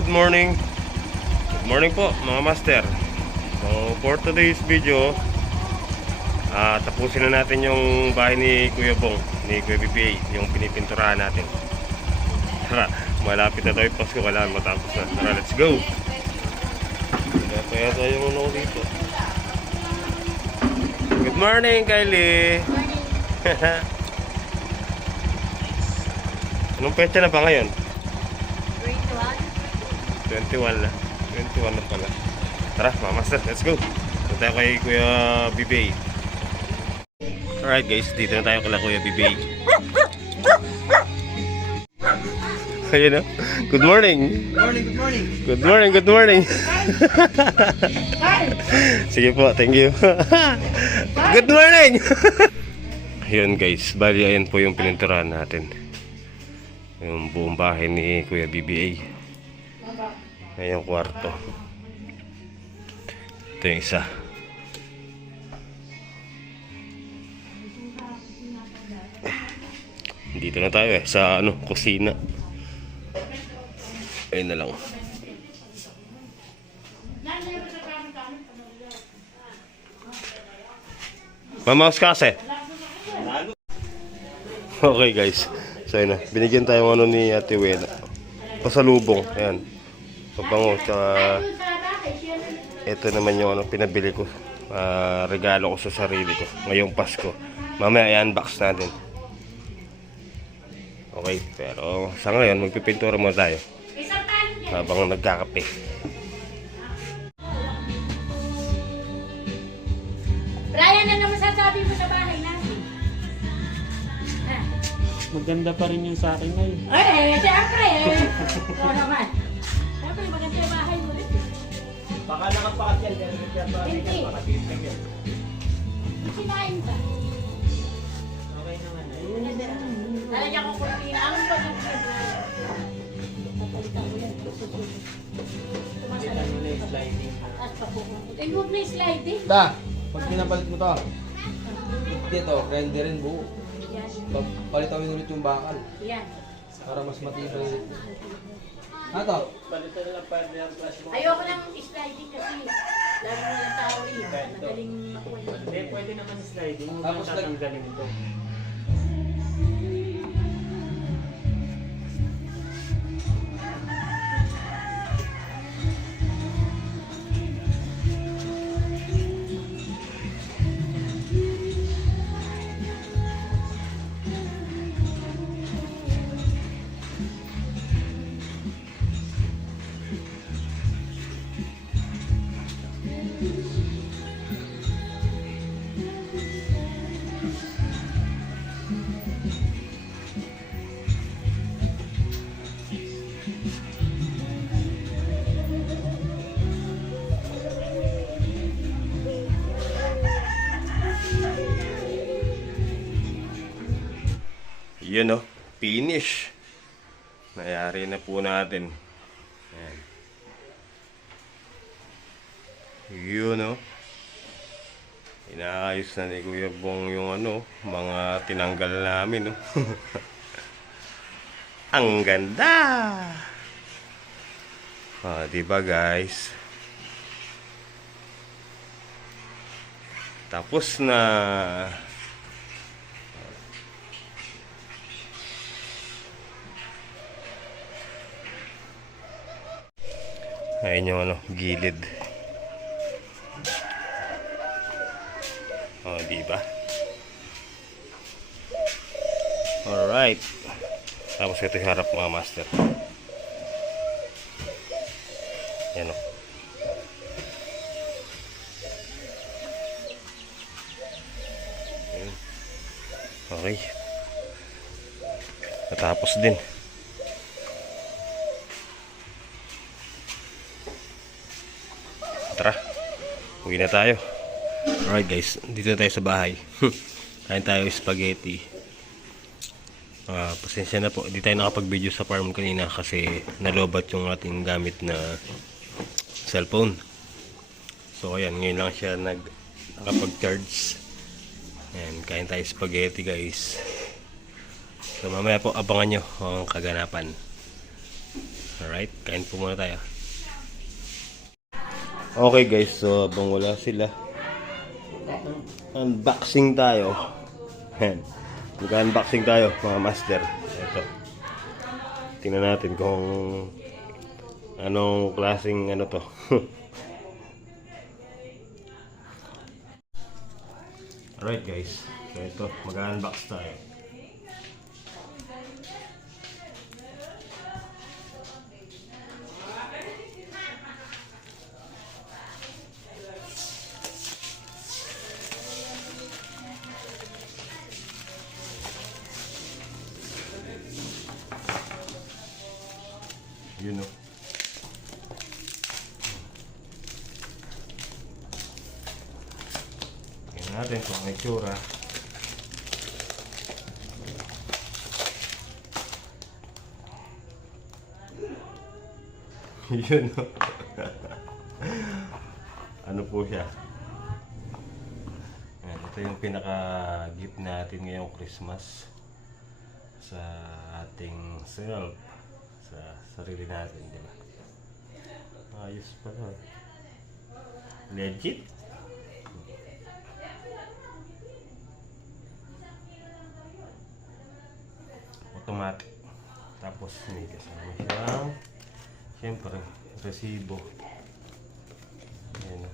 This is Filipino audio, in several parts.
good morning. Good morning po mga master. So for today's video, tapusin na natin yung bahay ni Kuya Bong, ni Kuya BBA, yung pinipinturahan natin. Tara, malapit na tayo Pasko, kailangan matapos na. Tara, let's go. Kaya tayo muna dito. Good morning, Kylie. Good morning. Anong petsa na ba ngayon? 21 na. 21 na pala. Tara, mga master, let's go. Punta tayo kay Kuya BBA. Alright guys, dito na tayo kay Kuya BBA. Ayun o. Good morning. Good morning, good morning. Good morning, good morning. Sige po, thank you. Good morning. Ayun guys, bali ayan po yung pininturahan natin. Yung buong bahay ni Kuya BBA. Ayan yung kwarto. Ito yung isa. Dito na tayo sa kusina. Ayun na lang. Mamaus kasi. Okay guys. So yun na, binigyan tayo ni Ate Wena. Pasalubong, ayan. Pabango, tsaka ito naman yung pinabili ko. Regalo ko sa sarili ko ngayong Pasko. Mamaya i-unbox natin. Okay, pero sa ngayon magpipintura muna tayo habang nagkakape. Brian, ano masasabi mo sa bahay natin? Maganda pa rin yung sa akin ngayon. Ay, siyempre Oo naman. Siyempre, maganda yung bahay mo rin. Baka nakapakat yan. Hindi. Sinain ka. Okay naman eh. Lalagyan ko kurtina. Ang pag-ibig. Papalitan ko yan. Kita mo na yung sliding. At papupunod. Eh, huwag na yung sliding. Da, pag pinapalit mo to, dito, renderin buo. Yan. Palitan ulit yung bakal Yan. para mas matibay. Ato, Palitan na lang pa yung flash mo. Ayoko lang sliding kasi lalo na lang tao rin. Madaling makuha yun. Hindi, pwede naman sliding. Huwag Tapos lang tatanggalin ito. Yun o, finish. Nayari na po natin. Ayan. Yun o. Inaayos na ni Kuya Bong yung mga tinanggal namin o. Ang ganda! Diba guys? Tapos na. Ayun yung gilid. Diba? Alright. Tapos ito yung harap mga master. Yan o. Okay. Natapos din. Tara, uwi na tayo. Alright guys, dito na tayo sa bahay. Kain tayo spaghetti. Pasensya na po, hindi tayo nakapag-video sa farm kanina kasi nalobat yung ating gamit na cellphone. So ayan, ngayon lang siya nakapag-charge. Ayan, kain tayo spaghetti guys. So mamaya po abangan nyo ang kaganapan. Alright, kain po muna tayo. Okay guys, so habang wala sila, unboxing tayo. Mag-unboxing tayo mga master. Ito. Tingnan natin kung anong klaseng ano to. Alright guys, so ito, mag-unbox tayo. You know. Tingnan natin kung may tsura. Yun know. Ano po siya? Ayan, ito yung pinaka-gift natin ngayong Christmas sa ating self. Sa sarili natin, di ba? Ayos pala. Legit. Automatic. Tapos may kasama siyang siyempre, resibo. Ayan.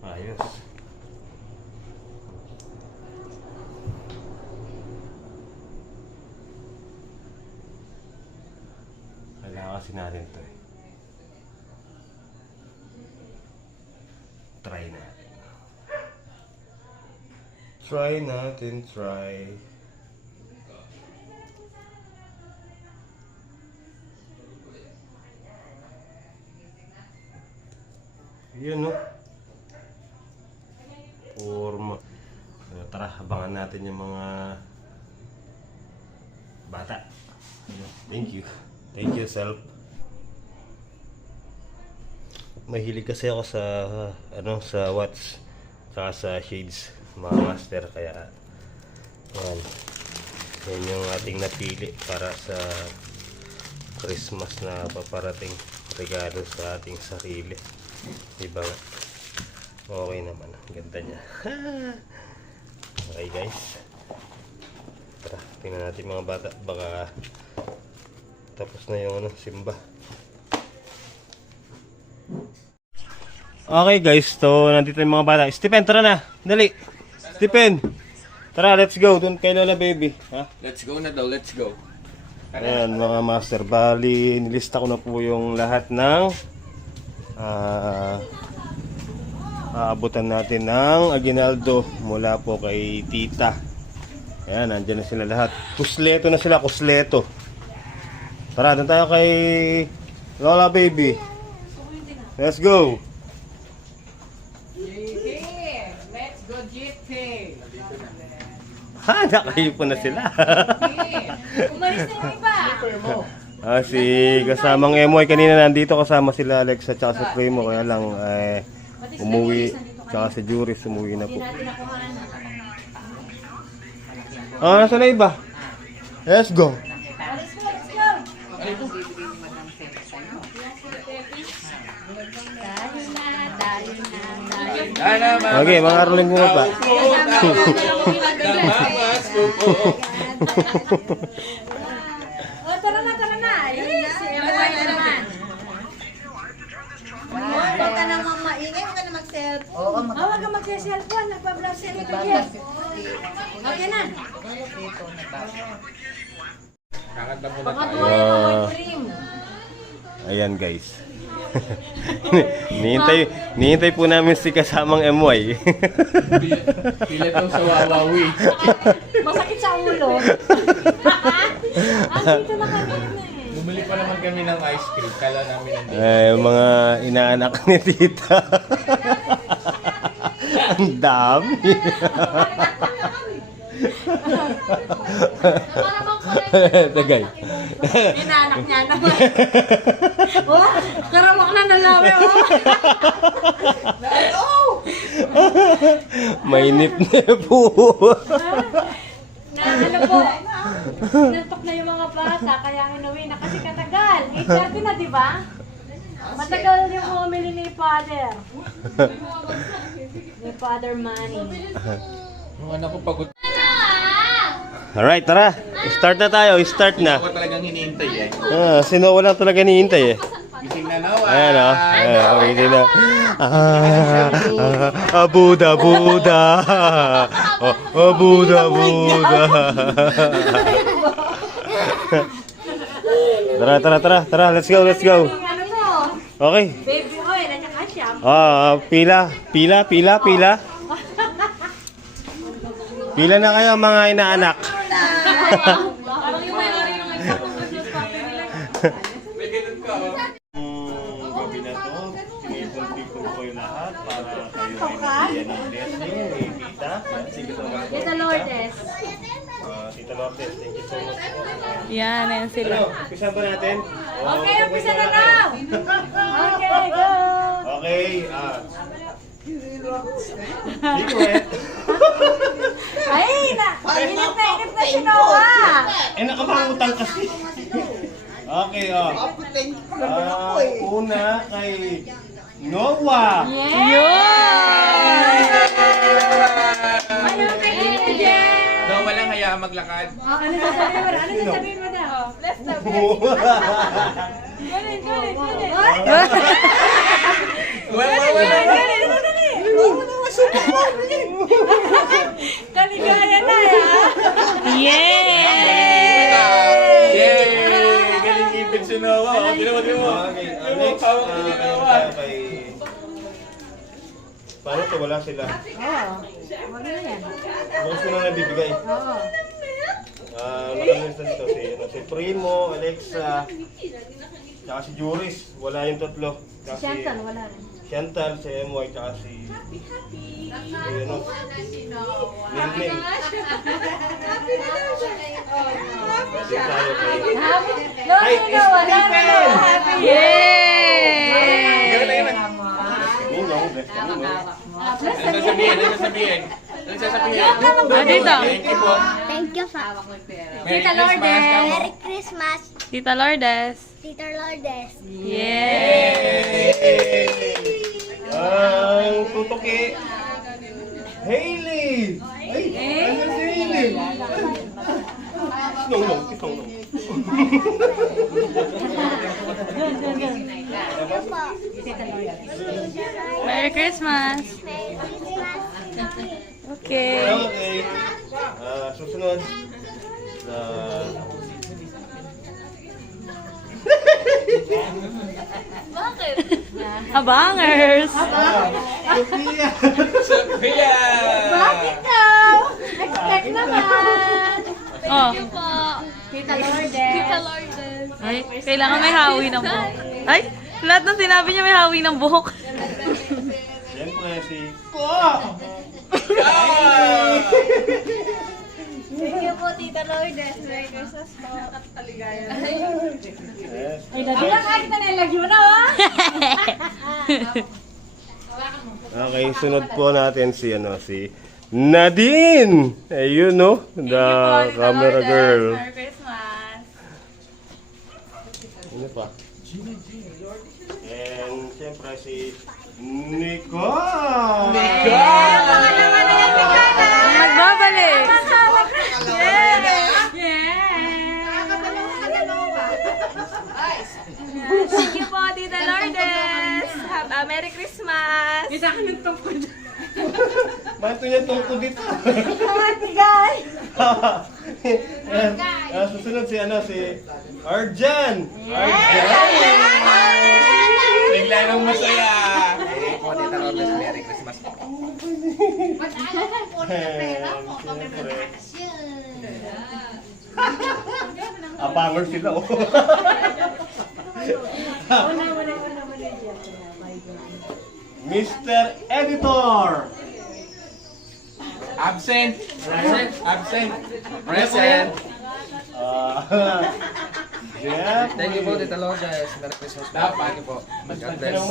Ayos. Kailangan kasi natin ito eh. Try natin. Try. Yun no. Forma. Tara, abangan natin yung mga bata. Thank you. Thank you, self. Mahilig kasi ako sa sa watch saka sa shades, mga master, kaya yan yung ating napili para sa Christmas na paparating, regalo sa ating sarili. Diba nga? Okay naman, ang ganda niya. Okay guys, tara, tingnan natin mga bata, baka tapos na yung simba. Okay guys, so nandito yung mga bata. Stephen, tara na. Dali. Stephen. Tara, let's go. Doon kay Lola Baby. Ha? Let's go na daw, let's go. Ayan mga master. Bali, nilista ko na po yung lahat ng aabutan natin ng aguinaldo mula po kay tita. Ayan, nandyan na sila lahat. Kusleto na sila, kusleto. Tara, doon tayo kay Lola Baby. Let's go. Let's go, JP. Ha, nakayo po na sila. Umalis na yung iba. Si kasamang Emoy kanina nandito, kasama sila Alex at saka si Primo, kaya lang umuwi, tsaka si Juris umuwi na po. Nasa na iba? Let's go. Okay, mga Arling muna pa. Tara na. Yes, naman. Huwag ka namang maingay, huwag ka na mag-cellphone. Huwag ka mag-cellphone. Nagpa-vlog sila ka dyan. Okay na. Kakanta muna Baka tayo. tuwain mo yung cream. Ayan guys. Nihintay po namin si kasamang MY. Pilit ng sa Wawawi. Masakit sa ulo. Dito na kami na eh. Bumili pa naman kami ng ice cream. Kala namin nandito. Mga inaanak ni tita. Ang dami. Tagay. Inanak niya naman. Oh, karamak na nalawi oh. Mainit na po. Na ano po, nantok na yung mga bata, kaya inuwi na kasi katagal. 8:30 na, di ba? Matagal yung humili ni Father. Ni Father Manny. Yung anak ko pagod. Alright, tara. Start na tayo. Start na. Ako talagang hinihintay eh. Sino wala talaga nihintay eh. Gising na nawa. Ayan o. Ayan, okay din na. Buda, Buda. Buda, Buda. Tara. Let's go. Ano to? Okay. Baby oil, at saka siya. Pila. Pila na kayo mga inaanak. Parang yung may-ari yung Christmas party nila. May ganun ka oh. Gabi na to, tinipon-tipon ko yung lahat para kayo ay mabigyan ng blessing, may tita. Sige po naman po. Tita Lourdes. Tita Lourdes, thank you so much po. Yan, ayan sila. Ano, umpisa ba natin? Okay, umpisa na daw. Okay, go. Okay, secret. Ay, inip na si Noah. Nakapangutan kasi. Okay, una kay Noah. Ayun, kay Tito Jen. No, walang hayaan maglakad. Ano sasabihin mo daw? Bless na. Galing. Kaligaya na Yay! Galing ipin si Noah. Oh. Ginawa mo. Okay, next, kay... Paano to? Wala sila. Wag na yan. Bukas ko na nabibigay. Oo. Nakalimutan dito si Primo, Alexa, tsaka si Juris. Wala yung tatlo. Si Chantal, wala rin. Chantal, si Emoy, tsaka si... Ano? Ning. Kasi tayo kay... Ay, Stephen! Yay! Ano sasabihin? Dito. Thank you po. Thank you sa Merry Tita Christmas, Lourdes. kamo. Merry Christmas, Tita Lourdes. Tita Lourdes. Yay! Ang tutuki. Hailey! Ay, ano si Hailey? Nong. Merry Christmas. Merry Christmas. Okay. Okay. Susunod. Abangers. Sophia! Sophia! Bakit daw? Expect naman. Oh, Tita Lourdes. Tita Lourdes. Ay, kailangan may hawi ng buhok. Ay, lahat ng sinabi niya may hawi ng buhok. Siyempre si... Thank you po, Tita Lourdes. Merry Christmas po. Yes. Ay, wala kahit na nilagyo na, ha? Okay, sunod po natin si Nadine. Ayun no, the camera girl. Merry Christmas. Ano pa? And siyempre si Nicole. Magbabalik. Thank you po, Tita Lourdes. Merry Christmas. Isa ka ng tungkod. Ba't niya tungkol dito? Susunod si Arjan. Bigla nang masaya. Abangar sila oh. Mr. Editor. Absent. Present. Jeff. Thank you po, Tita Lourdes. Merry Christmas po. Thank you po. God bless.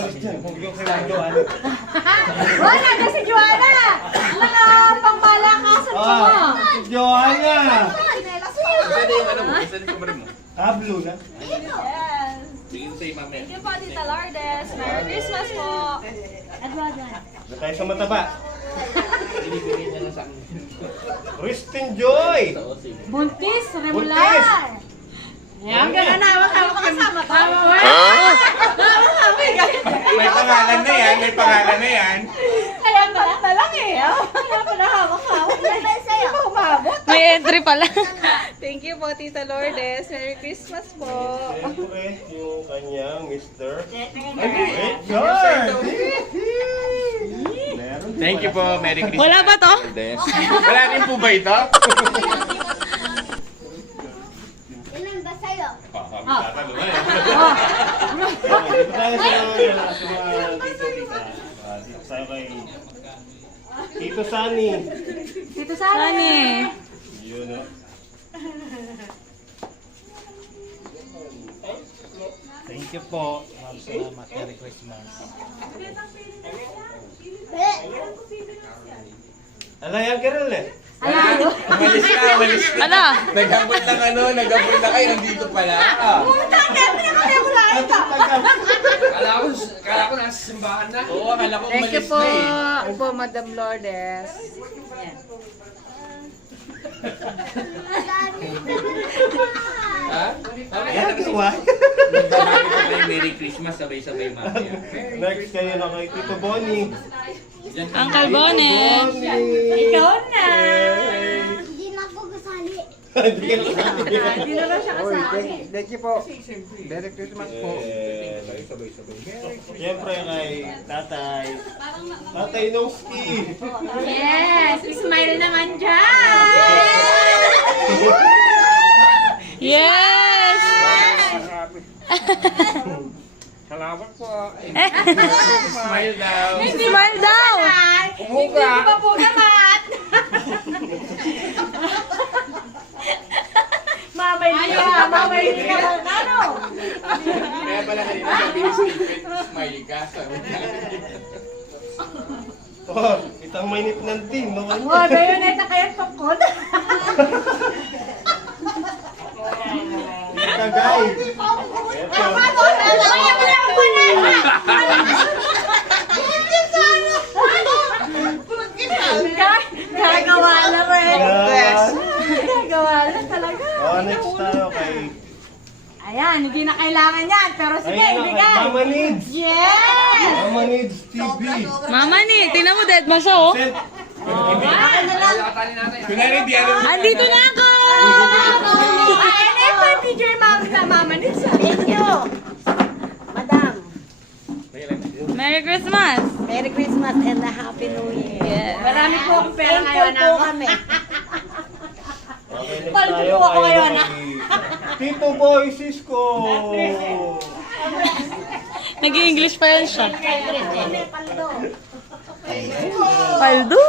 Wala na si Joanna! Mga pangmalakasan ko mo! Joanna! Pwede yung ano mo, isa yung pabarin mo. Hablo na. Yes. Sige sa'yo, mamaya. Thank you po, Tita Lourdes. Merry Christmas po. Na tayo sa mataba. Binibigay niya lang sa akin. Christine Joy! Buntis, Buntis! regular! Ayan, gano'n na. Hawak kasama pa. May pangalan na yan, may pangalan na yan. Kaya pala lang eh. Kaya pala hawak-hawak. Hindi pa umabot. May entry pala. Thank you po, Tita Lourdes. Merry Christmas po. Siyempre, yung kanyang Mr. Richard! Thank you po, Merry Christmas. Wala ba to? Wala rin po ba ito? Ilan ba sa'yo? Dito tayo sa mga tito-tita. Dito tayo kay Tito Sunny. Dito sa amin. Yun, no? Thank you po. Salamat. Merry Christmas. Ala yan, Kerel eh. Umalis na, umalis na. Ano? Naghabol lang naghabol na kayo, nandito pala. Kala ko nasa simbahan na. Oo, akala ko Thank you umalis po. na eh. Po, Madam Lourdes. Ha? Ayan, tuwa. Magbabati pa tayo Merry Christmas, sabay-sabay mamaya. Next kayo na kay Tito Bonnie. Uncle Bonet. Ikaw na. Hindi na ako kasali. Hindi ka nakasali. Hindi na lang siya kasali. Thank you po. Merry Christmas po. Siyempre kay Tatay. Tatay Noski. Yes! Smile naman dyan! Yes! Salamat po. Smile daw. Smile daw! Hindi pa po naman! Mamay ka! Mamay ka! Ano? Kaya pala kanina sabi ni Stephen, smile ka. Sabi niya. Oh, itang mainit ng team. No? Oh, bayoneta kayo tukod. Kagay. Gagawa na rin. Yan. Gagawa na talaga. Oh, next tayo kay... Ayan, hindi na kailangan yan. Pero sige, Ayun na, kay ibigay. Mama Needs. Yes! Mama Needs TV. Mama ni, tingnan mo dead ma siya oh. Sent. Kunwari, di ano. Andito na ako! Ay, na ito yung picture yung mama ni sa. Thank you. Madam, Merry Christmas! Merry Christmas and a Happy New Year. Yes. marami po akong pera ngayon. Thankful po kami. Okay, next Paldo tayo po ako kay ngayon, Tito Boy Cisco. Nag-English pa yan siya. Paldo. Paldo!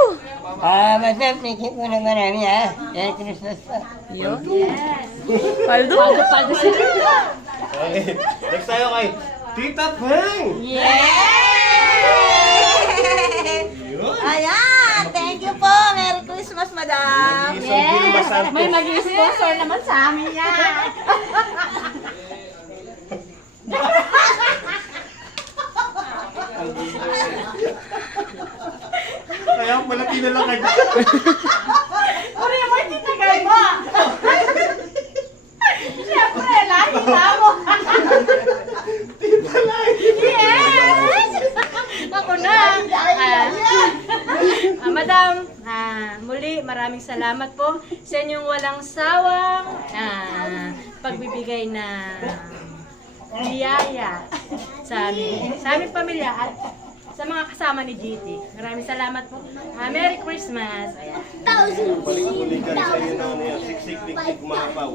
Madam, thank you po na marami ha. Merry Christmas po. Yun. Yes. Paldo! Paldo sila. Okay, next tayo kay Tita Peng. Yun. Ayan, thank you po. Merry Christmas, Madam. Isang Vilma Yes. Santos. May mag-sponsor naman sa amin yan. Kaya pala tinalakad. Uri mo, tinagal mo. Siyempre, lagi na mo. Yes! Ako na. Madam, muli maraming salamat po sa inyong walang sawang pagbibigay na biyaya sa aming pamilya at sa mga kasama ni GT. Maraming salamat po. Merry Christmas. Ayan. Balik-ulikan sa iyo na ano yan. Siksik-liklik mga paw.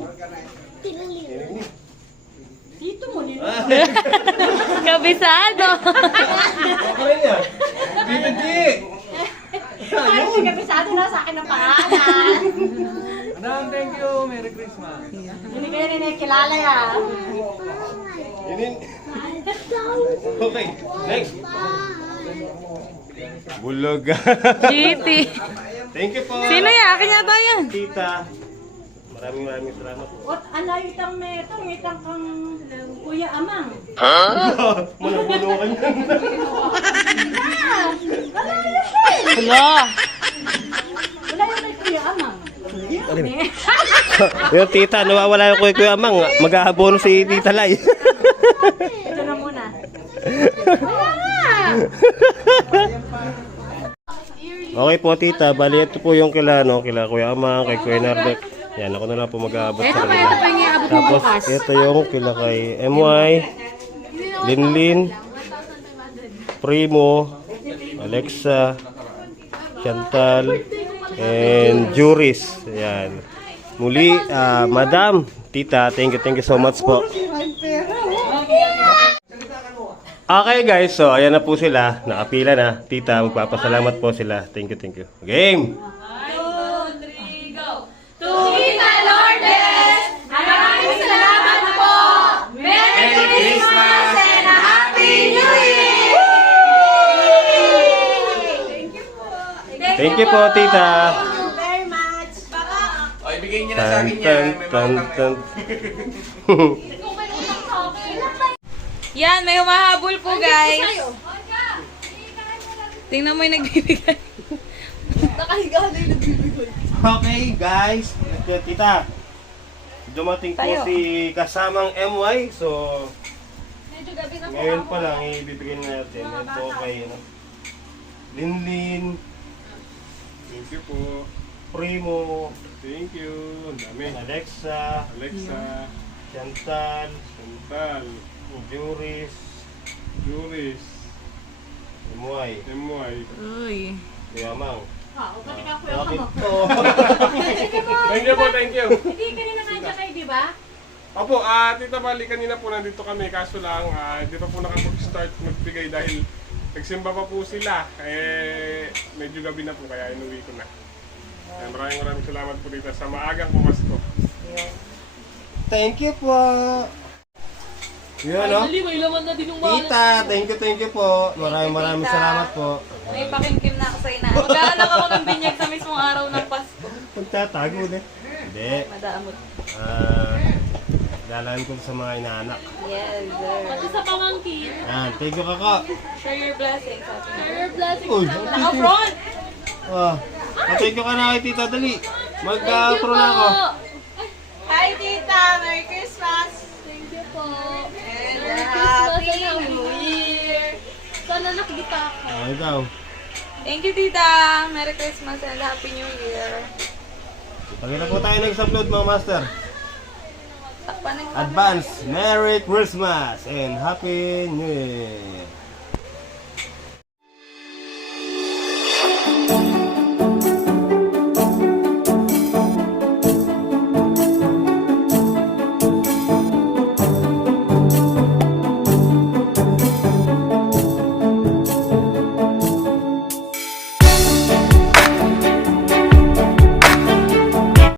Dito mo nila. Kabisado! Okay niya. Tito G. Parang sigabisado na sa akin ng pangalan. Madam, thank you. Merry Christmas. Hindi Hindi ko yan kilala yan. Okay, next. Bulaga. GT. Thank you po. Sino yan? Akin yata yan. Tita. Maraming salamat po. What alaytang metong itang kang Kuya Amang. Manabulungan yan. Hello. Wala yung kay Kuya Amang. Yung tita, nawawala yung Kuya Amang. Mag-aabono si Tita Lai. Ito na muna. Okay po tita, bali ito po yung kila Kuya Amang, kay Kuya Nardek. Yan, ako na lang po mag-aabot sa kanila. Tapos ito yung kila kay MY, Linlin, Primo, Alexa, Chantal, and Juris. Yan. Muli, Madam, Tita, thank you so much po. Okay guys, so ayan na po sila, nakapila na. Tita, magpapasalamat po sila. Thank you. Game! Tita Lourdes, maraming salamat po. Merry Christmas and a Happy New Year! Thank you po, Tita. Very much. O, ibigay niyo na sa akin yan. Tan, May tan, mga tan. Yan, may humahabol po guys. Tingnan mo yung nagbibigay. Okay guys, Tita. Dumating po si kasamang MY. So, ngayon pa lang ibibigay natin. Ito kay Linlin. Thank you po. Primo, Thank you. Ang dami. Alexa, Alexa, Chantal, Chantal, Juris, Juris, MY, MY. Uy. Kuya Mang. Bakit po? Thank you po, thank you. Hindi kanina nandiyan kayo, di ba? Opo, Tita Bali, kanina po nandito kami. Kaso lang, di pa po nakapag-start magbigay dahil nagsimba pa po sila. Medyo gabi na po, kaya inuwi ko na. Maraming salamat po dito sa maagang pumasko. Thank you po. Yun, no? May laman na din yung Tita, thank you po. Maraming salamat po. May pakimkim na ako sa ina. Magkaanak ako ng binyag sa mismong araw ng Pasko. Pagtatago na. Hindi. Madamot. Lalaan ko sa mga inaanak. Yes, sir. Pati sa pamangkin. Thank you kako. Share your blessings. Share your Uy, Naka-front. thank you ka na kay Tita, dali. Mag-outro na ako. Hi, Tita! Merry Christmas! Thank you po. And Happy New Year! Sana nakikita ako. Ikaw. Thank you, Tita! Merry Christmas and Happy New Year! Pagka na po tayo nag-upload mga master. Takpan ng Advance, Merry Christmas and Happy New Year.